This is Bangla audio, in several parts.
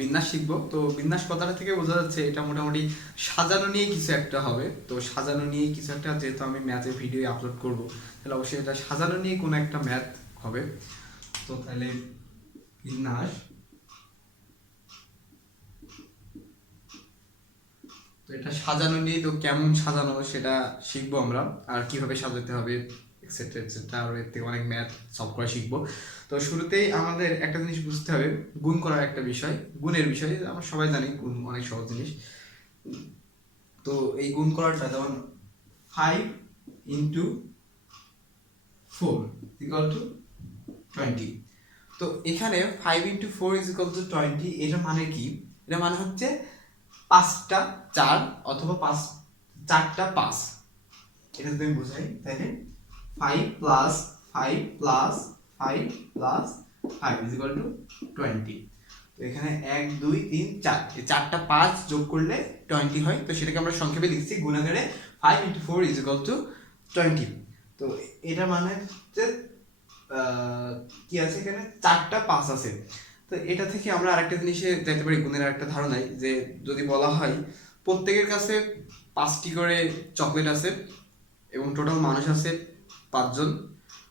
বিন্যাস শিখবো। তো বিন্যাস কথাটা থেকে বোঝা যাচ্ছে এটা মোটামুটি সাজানো নিয়ে কিছু একটা হবে। তো সাজানো নিয়ে কিছু একটা, যেহেতু আমি ম্যাথের ভিডিও আপলোড করব, তাহলে অবশ্যই এটা সাজানো নিয়ে কোনো একটা ম্যাথ হবে। তো তাহলে বিন্যাস, তো এটা সাজানো নিয়ে, তো কেমন সাজানো সেটা শিখবো আমরা, আর কিভাবে সাজাতে হবে এক্সেট্রা এক্সেট্রা, আর এর থেকে অনেক ম্যাথ সলভ করা শিখবো। তো শুরুতেই আমাদের একটা জিনিস বুঝতে হবে, গুণ করার একটা বিষয়, গুণের বিষয় আমরা সবাই জানি গুণ অনেক সহজ জিনিস। তো এই গুণ করাটা যেমন 5 × 4 = 20। তো এখানে 5 × 4 = 20, এটা মানে কি? এটা মানে হচ্ছে 5টা 4 অথবা 4টা 5। এটা যদি আমি বোঝাই তাহলে 5 + 5 + 5 + 5 = 20। তো এখানে 1 2 3 4, এই 4টা 5 যোগ করলে 20 হয়। তো সেটাকে আমরা সংক্ষেপে লিখছি গুণাকারে 5 × 4 = 20। তো এটা মানে হচ্ছে কি আছে, এখানে 4টা 5 আছে। তো এটা থেকে আমরা আরেকটা জিনিসে যাইতে পারি, গুণের আরেকটা ধারণায়, যে যদি বলা হয় প্রত্যেকের কাছে 5টি করে চকলেট আছে এবং টোটাল মানুষ আছে 5জন,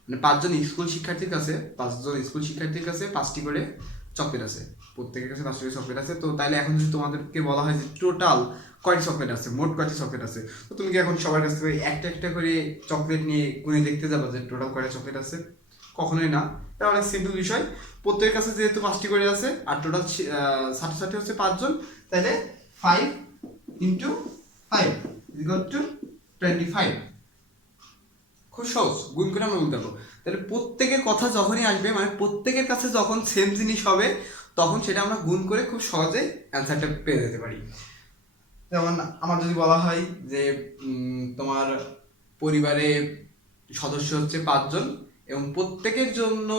মানে 5জন স্কুল শিক্ষার্থীর কাছে, 5জন স্কুল শিক্ষার্থীর কাছে 5টি করে চকলেট আছে, প্রত্যেকের কাছে 5টি করে চকলেট আছে। তো তাইলে এখন যদি তোমাদেরকে বলা হয় যে টোটাল কয়টি চকলেট আছে, মোট কয়টি চকলেট আছে, তো তুমি কি এখন সবার কাছ থেকে একটা একটা করে চকলেট নিয়ে গুনে দেখতে যাবে যে টোটাল কয়টা চকলেট আছে? কখনোই না। এটা অনেক সিম্পল বিষয়। প্রত্যেকের কাছে যেহেতু 5টি করে আছে আর টোটাল ছাত্রছাত্রী হচ্ছে 5জন, তাহলে 5 × 5 = 25। খুব সহজ, গুণ করে আমরা বলতে পারবো। তাহলে প্রত্যেকের কথা যখনই আসবে, মানে প্রত্যেকের কাছে যখন সেম জিনিস হবে, তখন সেটা আমরা গুণ করে খুব সহজে অ্যান্সারটা পেয়ে যেতে পারি। যেমন আমার যদি বলা হয় যে তোমার পরিবারে সদস্য হচ্ছে 5জন এবং প্রত্যেকের জন্য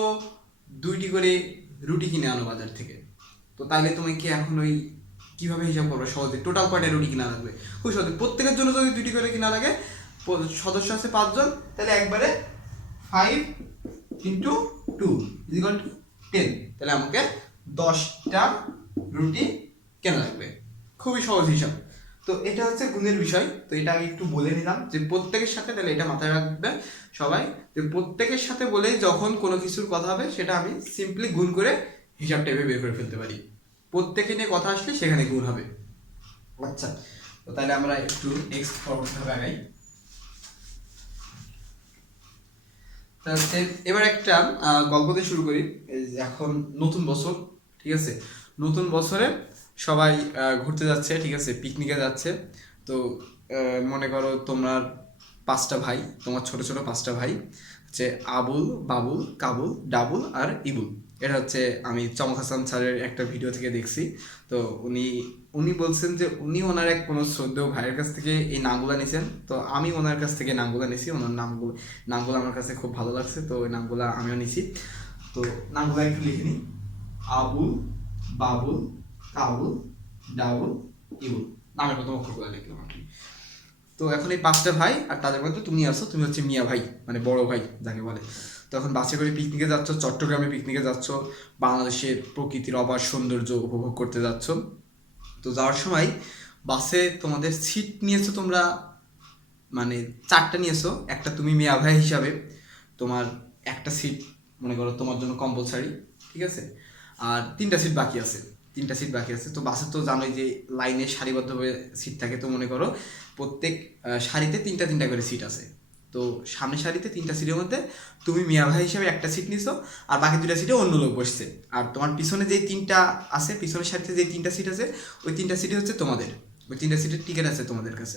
2টি করে রুটি কিনে আনো বাজার থেকে, তো তাইলে তুমি কি এখন ওই কিভাবে হিসাব করবে সহজে, টোটাল কয়টা রুটি কিনা লাগবে? খুব সহজে, প্রত্যেকের জন্য যদি 2টি করে কিনা লাগে, সদস্য আছে 5জন, তাহলে একবারে 5 × 2 = 10, তাহলে আমাকে 10টা রুটি কেনা লাগবে। খুবই সহজ হিসাব। তো এটা হচ্ছে গুণের বিষয়। তো এটা আমি একটু বলে নিলাম যে প্রত্যেকের সাথে, তাহলে এটা মাথায় রাখবে সবাই, যে প্রত্যেকের সাথে বলে যখন কোনো কিছুর কথা হবে সেটা আমি সিম্পলি গুণ করে হিসাব টাইপে বের করে ফেলতে পারি। প্রত্যেকে নিয়ে কথা আসলে সেখানে গুণ হবে। আচ্ছা, তো তাহলে আমরা একটু নেক্সট পরবর্তীভাবে আগাই। এবার একটা গল্প দিয়ে শুরু করি। এই যে এখন নতুন বছর, ঠিক আছে, নতুন বছরে সবাই ঘুরতে যাচ্ছে, ঠিক আছে, পিকনিকে যাচ্ছে। তো মনে করো তোমার 5টা ভাই, তোমার ছোট ছোট 5টা ভাই হচ্ছে আবুল, বাবুল, কাবুল, ডাবুল আর ইবুল। এটা হচ্ছে আমি চমক হাসান স্যারের একটা ভিডিও থেকে দেখছি। তো উনি উনি বলছেন যে উনি ওনার এক কোনো শ্রদ্ধেয় ভাইয়ের কাছ থেকে এই নামগুলা নিয়েছেন। তো আমি ওনার কাছ থেকে নামগুলা নিয়েছি, ওনার নামগুলো আমার কাছে খুব ভালো লাগছে, তো ওই নামগুলা আমিও নিছি। তো নামগুলো একটু লিখে নিই: আবুল, বাবুল, কাবুল, ডাবুল, ইবুল। নামের প্রথম অক্ষরগুলো লিখলাম আর কি। তো এখন এই 5টা ভাই, আর তাদের মধ্যে তুমি আছো, তুমি হচ্ছে মিয়া ভাই, মানে বড় ভাই যাকে বলে। তো এখন বাসে করে পিকনিকে যাচ্ছ, চট্টগ্রামে পিকনিকে যাচ্ছ, বাংলাদেশের প্রকৃতির অপার সৌন্দর্য উপভোগ করতে যাচ্ছ। তো যাওয়ার সময় বাসে তোমাদের সিট নিয়েছো তোমরা, মানে 4টা নিয়েছো। একটা তুমি মিয়া ভাই হিসাবে, তোমার একটা সিট মনে করো তোমার জন্য কম্পালসারি, ঠিক আছে, আর 3টা সিট বাকি আছে। 3টা সিট বাকি আছে। তো বাসে তো জানোই যে লাইনে সারিবদ্ধভাবে সিট থাকে। তো মনে করো প্রত্যেক সারিতে 3টা করে সিট আছে। তো সামনের সারিতে 3টা সিটের মধ্যে তুমি মিয়া ভাই হিসাবে একটা সিট নিছো, আর বাকি 2টা সিটে অন্য লোক বসছে। আর তোমার পিছনে যে 3টা আছে, পিছনের সারিতে যে 3টা সিট আছে, ওই 3টা সিটই হচ্ছে তোমাদের, ওই 3টা সিটের টিকিট আছে তোমাদের কাছে।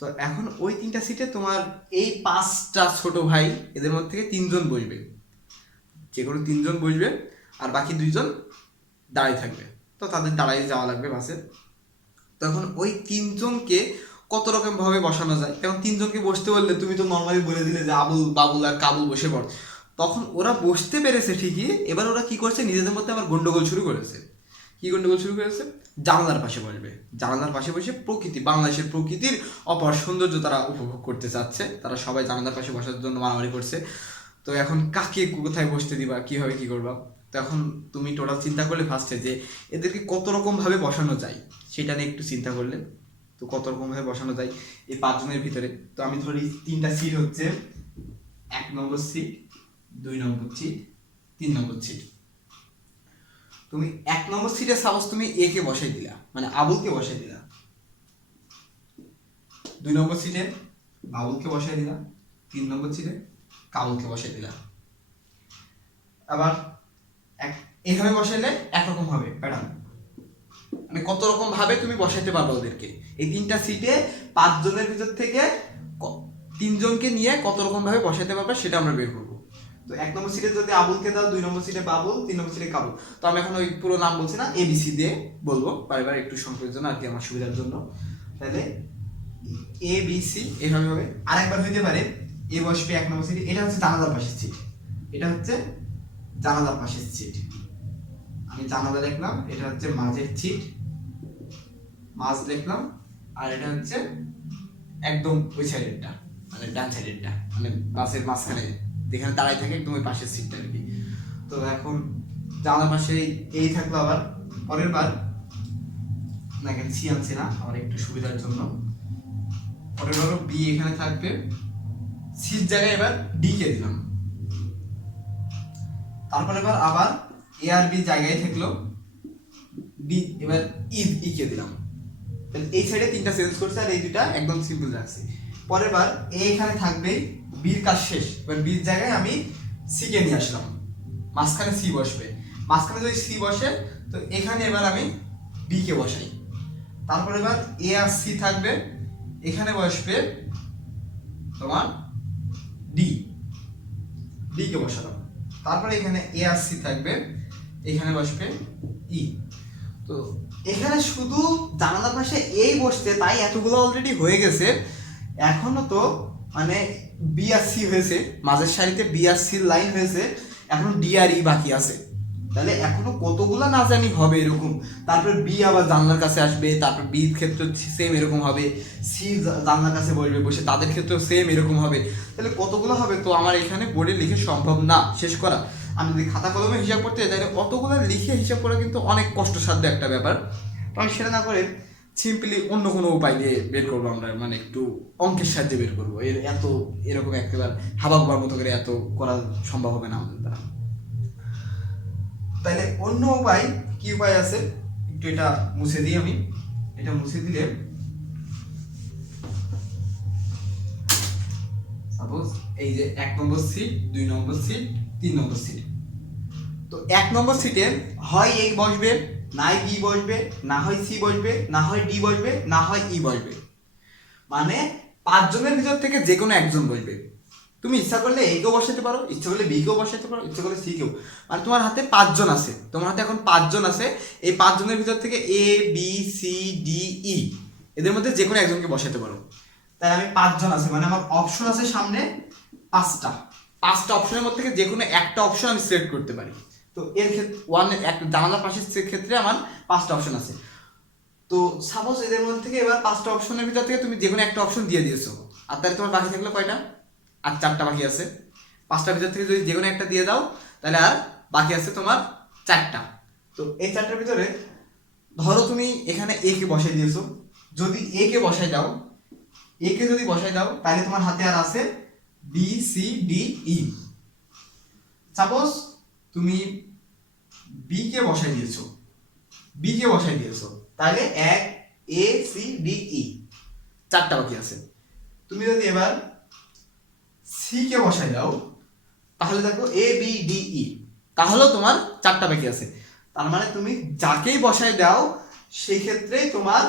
তো এখন ওই 3টা সিটে তোমার এই 5টা ছোট ভাই, এদের মধ্যে থেকে 3জন বসবে, যে কোনো 3জন বসবে, আর বাকি 2জন দাঁড়াই থাকবে। তো তাদের দাঁড়াই যাওয়া লাগবে বাসে। তখন ওই 3জনকে কত রকম ভাবে বসানো যায়। এখন 3জনকে বসতে বললে তুমি তো নর্মালি বলে দিলে যে আবুল, বাবুল আর কাবুল বসে পড়। তখন ওরা বসতে পেরেছে ঠিকই, এবার ওরা কি করছে, নিজেদের মধ্যে আবার গন্ডগোল শুরু করেছে। কি গন্ডগোল শুরু করেছে? জানালার পাশে বসবে, জানালার পাশে বসে প্রকৃতি, বাংলাদেশের প্রকৃতির অপার সৌন্দর্য তারা উপভোগ করতে চাচ্ছে। তারা সবাই জানালার পাশে বসার জন্য মারামারি করছে। তো এখন কাকে কোথায় বসতে দিবা, কিভাবে কি করবা? তো এখন তুমি টোটাল চিন্তা করলে ফার্স্টে যে এদেরকে কত রকম ভাবে বসানো যায় সেটা নিয়ে একটু চিন্তা করলে, তো কত রকম ভাবে বসানো যায় এই 5 জনের ভিতরে। তো আমি ধরি 3টা সিট হচ্ছে 1 নম্বর সিট, 2 নম্বর সিট, 3 নম্বর সিট। তুমি 1 নম্বর সিটে সাপোজ তুমি এ কে বসাই দিলা, মানে আবুলকে বসাই দিলা, 2 নম্বর সিটে বাবুলকে বসাই দিলা, 3 নম্বর সিটে কাবুলকে বসাই দিলা। আবার এইভাবে বসাইলে একরকম হবে প্যাটার্ন, মানে কত রকম ভাবে তুমি বসাইতে পারবে ওদেরকে। এই 3টা সিটে 5 জনের ভিতর থেকে 3 জনকে নিয়ে কত রকম ভাবে বসাইতে পারবে সেটা আমরা বের করবো। তো 1 নম্বর সিটে যদি আবুলকে দাও, 2 নম্বর সিটে বাবুল, 3 নম্বর সিটে কাবুল। তো আমি এখন ওই পুরো নাম বলছি না, এবিসি দিয়ে বলবো বারবার একটু সংক্ষেপের জন্য আর কি, আমার সুবিধার জন্য। তাহলে এ বি সি এইভাবে হবে। আরেকবার হইতে পারে এ বসবে 1 নম্বর সিটে, এটা হচ্ছে জানালার পাশের সিট, এটা হচ্ছে জানালার পাশের সিট, আমি জানালা লিখলাম, এটা হচ্ছে মাঝের সিট, মাঝ লিখলাম, আর এটা হচ্ছে একদম ওই সাইডেরটা, মানে ডান সাইডেরটা, মানে বাসের মাঝখানে যেখানে দাঁড়াই থাকে একদম ওই পাশের সিটটা আর কি। তো এখন জানালার পাশে এই থাকলো। আবার পরের বার না, এখানে সি আনছি না আমার একটু সুবিধার জন্য, পরের বার বি এখানে থাকবে, সির জায়গায় এবার ডি কে দিলাম। তারপর এবার আবার এ আর বি জায়গায় থাকলো, বি এবার ই কে দিলাম। এই সাইডে 3টা চেঞ্জ করছে আর এই দুইটা একদম সিম্পল রাখছি। পরের বার এ এখানে থাকবে, বির কাজ শেষ, এবার বির জায়গায় আমি সি কে নিয়ে আসলাম, মাঝখানে সি বসবে, মাঝখানে যদি সি বসে তো এখানে এবার আমি ডি কে বসাই। তারপর এবার এ আর সি থাকবে, এখানে বসবে তোমার ডি, ডি কে বসালাম। তারপরে এখানে এ আর সি থাকবে, এখানে বসবে ই। তো এখানে শুধু জানালার পাশে এই বসতে, তাই এতগুলো অলরেডি হয়ে গেছে। এখনো তো মানে বি আর সি হয়েছে, মাঝের সারিতে বি আর সির লাইন হয়েছে, এখনো ডি আর ই বাকি আছে। তাহলে এখনো কতগুলা না জানি হবে এরকম। তারপর বি আবার জানলার কাছে আসবে, তারপর বির ক্ষেত্রে সেম এরকম হবে, সি জানলার কাছে বসবে, বসে তাদের ক্ষেত্রেও সেম এরকম হবে। তাহলে কতগুলো হবে তো আমার এখানে বোর্ডে লিখে সম্ভব না শেষ করা। আমি যদি খাতা কলমে হিসাব করতে যাই তাহলে অতগুলো লিখে হিসাব করা কিন্তু অনেক কষ্টসাধ্য একটা ব্যাপার। তো আমি সেটা না করে সিম্পলি অন্য কোনো উপায় দিয়ে বের করবো আমরা, মানে একটু অঙ্কের সাহায্যে বের করবো। এত এরকম একেবারে হাবাগুবার মতো করে এত করা সম্ভব হবে না আমাদের দ্বারা। তাইলে অন্য উপায় কি উপায় আছে, একটু এটা মুছে দিই আমি। এটা মুছে দিলে সাপোজ এই যে 1 নম্বর সিট, 2 নম্বর সিট, 3 নম্বর সিট। তো 1 নম্বর সিটে হয় এ বসবে, না হয় বি বসবে, না হয় সি বসবে, না হয় ডি বসবে, না হয় ই বসবে। মানে 5 জনের ভিতর থেকে যে কোনো একজন বসবে। তুমি ইচ্ছা করলে এ কেও বসাতে পারো, ইচ্ছা করলে বি কেও বসাতে পারো, ইচ্ছা করলে সি কেও। মানে তোমার হাতে 5 জন আছে, তোমার হাতে এখন 5 জন আছে। এই 5 জনের ভিতর থেকে এ বি সি ডি ই এদের মধ্যে যে কোনো একজনকে বসাতে পারো। তাই আমি 5 জন আছে, মানে আমার অপশন আছে সামনে 5টা। 5টা অপশনের মধ্যে থেকে যে কোনো একটা অপশন আমি সিলেক্ট করতে পারি। তো এর ক্ষেত্রে জানালার পাশের ক্ষেত্রে আমার 5টা অপশন আছে। তো সাপোজ এদের মধ্যে থেকে এবার 5টা অপশনের ভিতর থেকে তুমি যে কোনো একটা অপশন দিয়ে দিয়েছো, আর তাহলে তোমার বাকি থাকলো কয়টা? আর 4টা বাকি আছে। 5টার ভিতর থেকে যদি যে কোনো একটা দিয়ে দাও তাহলে আর বাকি আছে তোমার 4টা। তো এই 4টার ভিতরে ধরো তুমি এখানে এ কে বসাই দিয়েছো, যদি এ কে বসাই দাও, এ কে যদি বসাই দাও তাহলে তোমার হাতে আর আছে B C D E. Suppose তুমি বি কে বসাই দিয়েছো, বি কে বসাই দিয়েছো, তাহলে 1 এ সি ডি ই 4টা বাকি আছে। তুমি যদি এবার সি কে বসাই দাও তাহলে দেখো এ বি ডি ই, তাহলেও তোমার 4টা বাকি আছে। তার মানে তুমি যাকেই বসাই দাও সেই ক্ষেত্রে তোমার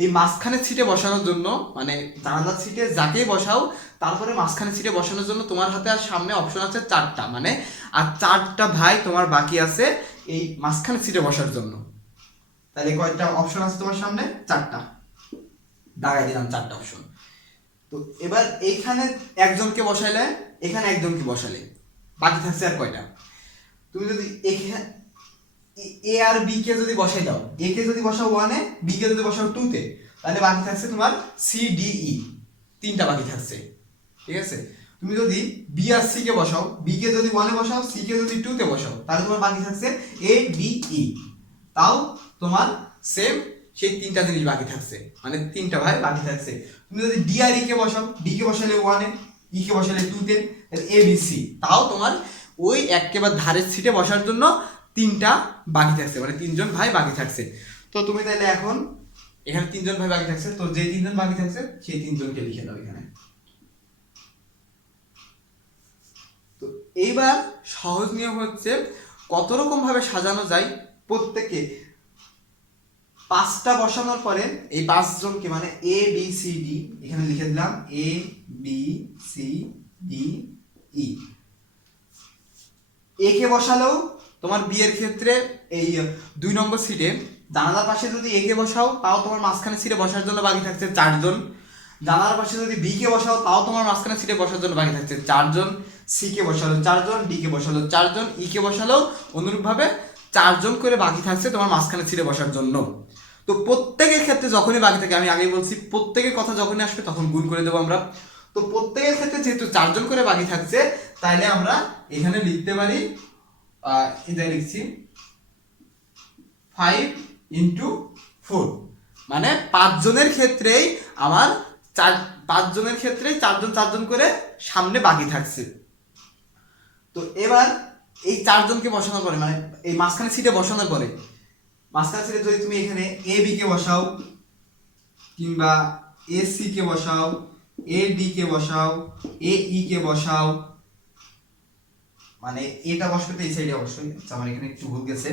এই মাঝখানের সিটে বসানোর জন্য, মানে জানালার সিটে যাকেই বসাও তারপরে মাঝখানের সিটে বসানোর জন্য তোমার হাতে আর সামনে অপশন আছে 4টা, মানে আর 4টা ভাই তোমার বাকি আছে এই মাঝখানের সিটে বসার জন্য। তাহলে কয়টা অপশন আছে তোমার সামনে? 4টা। দাগাই দিলাম 4টা অপশন। তো এবার এইখানে একজনকে বসাইলে, এখানে একজনকে বসালে বাকি থাকছে আর কয়টা? তুমি যদি এখানে এ আর বি কে যদি বসাই দাও, এ কে যদি বসাও 1 এ, বি কে যদি বসাও 2 তে, তাহলে বাকি থাকছে তোমার সি ডি ই 3টা বাকি থাকছে। ঠিক আছে? তুমি যদি বি আর সি কে বসাও, বি কে যদি 1 এ বসাও, সি কে যদি 2 তে বসাও, তাহলে তোমার বাকি থাকছে এ বি ই। তাও তোমার সেম সেই তিনটা জিনিস বাকি থাকছে, মানে তিনটা ভাই বাকি থাকছে। তুমি যদি ডি আর ই কে বসাও, ডি কে বসালে 1 এ, ই কে বসালে 2 তে, তাহলে এ বি সি। তাও তোমার ওই একেবারে ধারের সিটে বসার জন্য তিনটা বাকি থাকছে, মানে তিনজন ভাই বাকি থাকছে। তো তুমি তাহলে এখন এখানে তিনজন ভাই বাকি থাকছে, তো যে তিনজন বাকি থাকছে সেই তিনজনকে লিখে দাও এখানে। তো এইবার সহজ নিয়ম হচ্ছে কত রকম ভাবে সাজানো যায়। প্রত্যেকে 5টা বসানোর পরে এই 5 জনকে মানে এ বি সি ডি এখানে লিখে দিলাম, এ বি সি ডি ই। এ কে বসালেও তোমার বি এর ক্ষেত্রে এই 2 নম্বর সিটে জানালার পাশে যদি এ কে বসাও, তাও তোমার মাঝখানে সিটে বসার জন্য বাকি থাকছে 4 জন। জানালার পাশে যদি বি কে বসাও, তাও তোমার মাঝখানে সিটে বসার জন্য বাকি থাকছে 4 জন। সি কে বসালো 4 জন, ডি কে বসালো 4 জন, ই কে বসালেও অনুরূপভাবে 4 জন করে বাকি থাকছে তোমার মাঝখানে সিটে বসার জন্য। তো প্রত্যেকের ক্ষেত্রে যখনই বাকি থাকে, আমি আগেই বলছি প্রত্যেকের কথা যখনই আসবে তখন গুণ করে দেবো আমরা। তো প্রত্যেকের ক্ষেত্রে যেহেতু 4 জন করে বাকি থাকছে, তাইলে আমরা এখানে লিখতে পারি, এটাই লিখছি 5 ইন্টু 4, মানে 5 জনের ক্ষেত্রেই আমার 5 জনের ক্ষেত্রেই 4 জন করে সামনে বাকি থাকছে। তো এবার এই 4 জনকে বসানোর পরে, মানে এই মাঝখানে সিটে বসানোর পরে, মাঝখানে সিটে যদি তুমি এখানে এ বি কে বসাও, কিংবা এ সি কে বসাও, এ ডি কে বসাও, এ ই কে বসাও, মানে এটা বসবে তো এই সাইডে অবশ্যই। আচ্ছা, আমার এখানে একটু ভুল গেছে,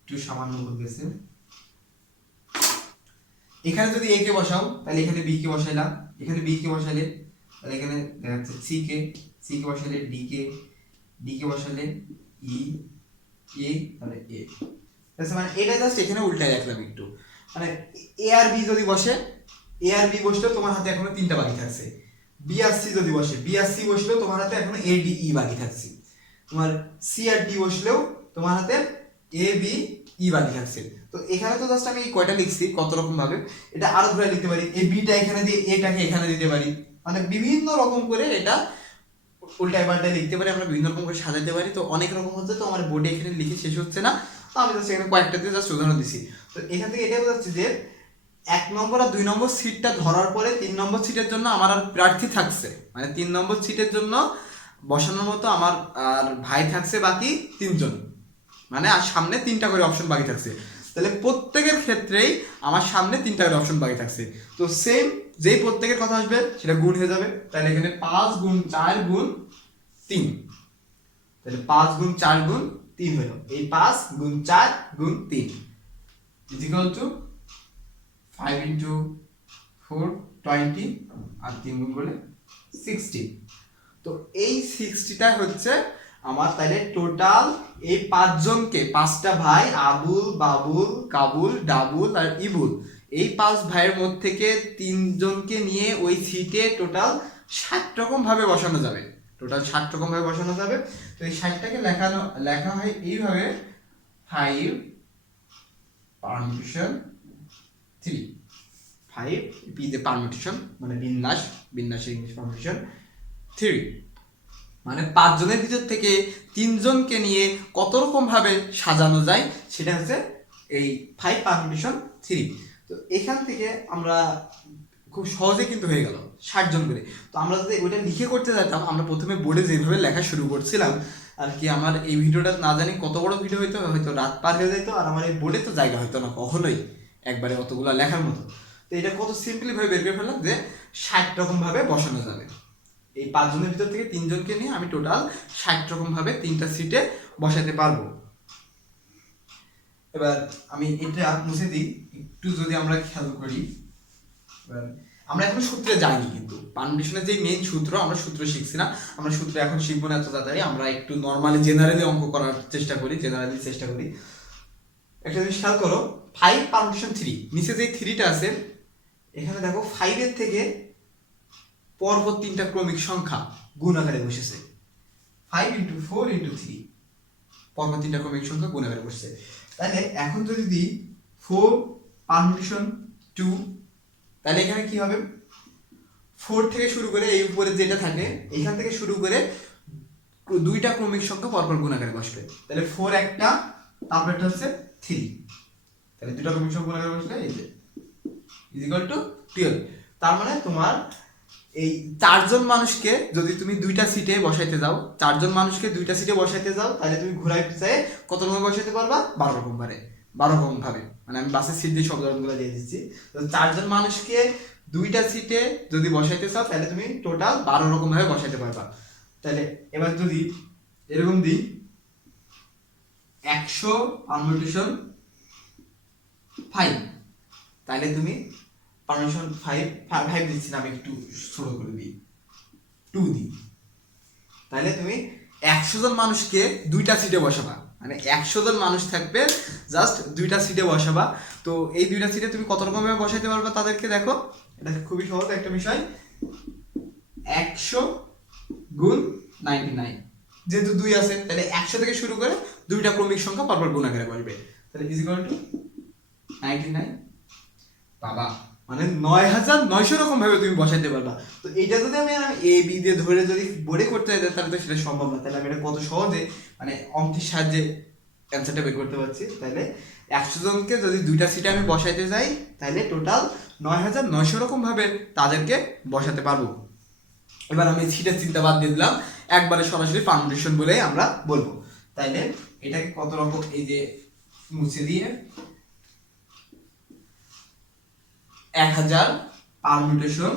একটু সামান্য ভুল গেছে। এখানে যদি এ কে বসাও, তাহলে এখানে বি কে বসাইলাম, এখানে বি কে বসাইলে তাহলে এখানে দেখা যাচ্ছে সি কে বসাইলে ডি কে বসাইলে ই, এ তাহলে এ। তাহলে মানে এটা জাস্ট এখানে উল্টায় রাখলাম একটু, মানে এ আর বি যদি বসে, এ আর বি বসলেও তোমার হাতে এখনো তিনটা বাকি থাকছে। বি আর সি যদি বসে, বি আর সি বসলেও তোমার হাতে এখনো এ ডি ই বাকি থাকছে। তোমার সি আর ডি বসলেও তোমার হাতে এ বি ই বাকি থাকছে। তো এখানে তো জাস্ট আমি কয়টা লিখছি কত রকম ভাবে, এটা আরো ঘুরে লিখতে পারি, এই বিটা এখানে দিয়ে এটাকে এখানে দিতে পারি, মানে বিভিন্ন রকম করে এটা উল্টায় পাল্টায় লিখতে পারি, আমরা বিভিন্ন রকম করে সাজাতে পারি। তো অনেক রকম হচ্ছে, তো আমার বোর্ডে এখানে লিখে শেষ হচ্ছে না, তো আমি জাস্ট এখানে কয়েকটা দিয়ে জাস্ট উদাহরণ দিছি। তো এখান থেকে এটাই বোঝাচ্ছে যে 1 নম্বর আর 2 নম্বর সিটটা ধরার পরে 3 নম্বর সিটের জন্য আমার আর প্রার্থী থাকছে, মানে 3 নম্বর সিটের জন্য বসানোর মতো আমার আর ভাই থাকছে বাকি 3 জন, মানে আর সামনে 3টা করে অপশন বাকি থাকছে। তাহলে প্রত্যেকের ক্ষেত্রেই আমার সামনে 3টা করে অপশন বাকি থাকছে। তো সেম যেই প্রত্যেকের কথা আসবে সেটা গুণ হয়ে যাবে। তাহলে এখানে 5 গুণ 4 গুণ 3, তাহলে 5 গুণ 4 গুণ 3 হলো, এই 5 গুণ 4 গুণ 3 ইজ ইকুয়াল টু 5 ইন্টু 4 20 আর 3 গুণ করলে 60। তো এই 60টা হচ্ছে আমার তাহলে টোটাল এই 5 জনকে, 5টা ভাই আবুল, বাবুল, কাবুল, ডাবুল আর ইবুল, এই 5 ভাইয়ের মধ্যে থেকে 3 জনকে নিয়ে ওই সিটে টোটাল 60 রকম ভাবে বসানো যাবে, টোটাল 60 রকম ভাবে বসানো যাবে। তো এই 60টাকে লেখা হয় এইভাবে 5 পারমিটেশন 3, 5 পি যে পারমিটেশন মানে বিন্যাসের ইংলিশ পারমিটেশন 3, মানে 5 জনের ভিতর থেকে 3 জনকে নিয়ে কত রকম ভাবে সাজানো যায় সেটা হচ্ছে এই 5 পারমিটেশন 3। তো এখান থেকে আমরা খুব সহজে কিন্তু হয়ে গেল 60 জন করে। তো আমরা যদি ওইটা লিখে করতে যেতাম, আমরা প্রথমে বোর্ডে যেভাবে লেখা শুরু করছিলাম আর কি, আমার এই ভিডিওটা না জানি কত বড় ভিডিও হয়তো রাত পার হয়ে যেত, আর আমার এই বোর্ডে তো জায়গা হতো না কখনোই একবারে অতগুলা লেখার মতো। তো এটা কত সিম্পলি ভাবে বের করে ফেললাম যে 60 রকম ভাবে বসানো যাবে। এই 5 জনের ভিতর থেকে 3 জনকে নিয়ে আমি টোটাল 60 রকম ভাবে 3টা সিটে বসাতে পারবো। এবার আমি এটা মুছে দিই, একটু যদি আমরা খেয়াল করি, এবার আমরা এখন সূত্রে যাইনি, কিন্তু পারমিটেশনের যে মেইন সূত্র আমরা সূত্র শিখছি না, আমরা সূত্র এখন শিখবো না এত তাড়াতাড়ি, আমরা একটু নর্মালি জেনারেলি অঙ্ক করার চেষ্টা করি, একটা জিনিস খেয়াল করো, 5 পারমিটেশন 3 নিচে যে 3টা আছে এখানে দেখো 5 এর থেকে পরপর 3টা ক্রমিক সংখ্যা গুণ আকারে বসেছে, 5 ইন্টু 4 ইন্টু 3 পরপর 3টা ক্রমিক সংখ্যা গুণ আকারে বসেছে। তাহলে এখন যদি দিই 4 পারমিটেশন 2, তাহলে এখানে কি হবে 4 থেকে শুরু করে এই উপরে যেটা থাকে এইখান থেকে শুরু করে দুইটা ক্রমিক সংখ্যা পরপর গুণাকারে বসবে। তাহলে 4 একটা, তারপর এটা হচ্ছে 3, তাহলে দুইটা ক্রমিক সংখ্যা গুণাকারে বসলে এই যে ইকুয়াল টু 12। তার মানে তোমার এই 4 জন মানুষকে যদি তুমি দুইটা সিটে বসাইতে যাও, 4 জন মানুষকে দুইটা সিটে বসাইতে যাও, তাহলে তুমি ঘুরাইতে চাই কত রকম বসাইতে পারবা? 12 রকম ভাবে। মানে আমি বাসের সিট দিয়ে সব ধরনগুলো দিয়ে দিচ্ছি। তো 4 জন মানুষকে দুইটা সিটে যদি বসাইতে চাও তাহলে তুমি টোটাল 12 রকম ভাবে বসাইতে পারবা। তাহলে এবার যদি এরকম দিই 100 পারমুটেশন 5, তাহলে তুমি পারমুটেশন 5 দিচ্ছি না, আমি একটু ছোট করে দিই, 2 দিই। তাহলে তুমি 100 জন মানুষকে দুইটা সিটে বসাবা, মানে 100 জন মানুষ থাকবে, জাস্ট দুইটা সিটে বসাবা। তো এই দুইটা সিটে তুমি কত রকম ভাবে বসাইতে পারবা তাদেরকে, দেখো এটা খুবই সহজ একটা বিষয়। 100 গুণ 99, যেহেতু 2 আছে তাহলে 100 থেকে শুরু করে দুইটা ক্রমিক সংখ্যা পরপর গুণাকারে বসবে, তাহলে ইজ ইকুয়াল টু 99। বাবা, মানে 9900 রকম ভাবে তুমি বসাইতে পারবা। তো এটা যদি আমি এ বি দিয়ে ধরে যদি বোর্ডে করতে যাই তাহলে তো সেটা সম্ভব না। তাহলে আমি এটা কত সহজে মানে অঙ্কের সাহায্যে অ্যান্সারটা বের করতে পারছি। তাহলে 100 জনকে যদি দুইটা সিটে আমি বসাইতে যাই তাহলে টোটাল 9900 রকম ভাবে তাদেরকে বসাতে পারবো। এবার আমি সিটের চিন্তা বাদ দিয়ে দিলাম, একবারে সরাসরি পারমুটেশন বলেই আমরা বলবো। তাইলে এটাকে কত রকম, এই যে মুছে দিয়ে 1000 পারমুটেশন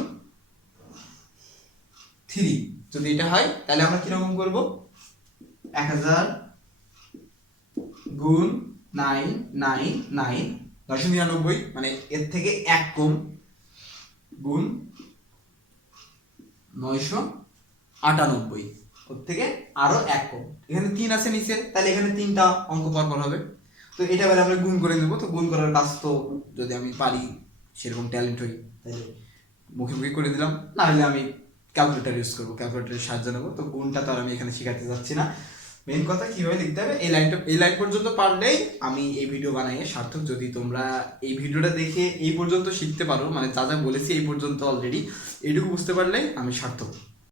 3 যদি এটা হয় তাহলে আমরা কিরকম করব? 1000 গুণ 999 999, মানে এর থেকে 1 কম, গুণ 998, ওর থেকে আরো 1 কম। এখানে 3 আছে নিচে, তাহলে এখানে 3টা অঙ্ক পরপর হবে। তো এটা এবার আমরা গুণ করে নেব। তো গুণ করার কাজ তো যদি আমি পারি, সেরকম ট্যালেন্ট হই, তাহলে মুখে মুখে করে দিলাম, না হলে আমি ক্যালকুলেটর ইউজ করবো, ক্যালকুলেটরের সাহায্য নেবো। তো গুণটা তো আর আমি এখানে শেখাতে যাচ্ছি না, মেন কথা কিভাবে লিখতে হবে এই লাইন পর্যন্ত পারলেই আমি এই ভিডিও বানাইয়ে সার্থক। যদি তোমরা এই ভিডিওটা দেখে এই পর্যন্ত শিখতে পারো, মানে যা যা বলেছি এই পর্যন্ত অলরেডি, এইটুকু বুঝতে পারলেই আমি সার্থক।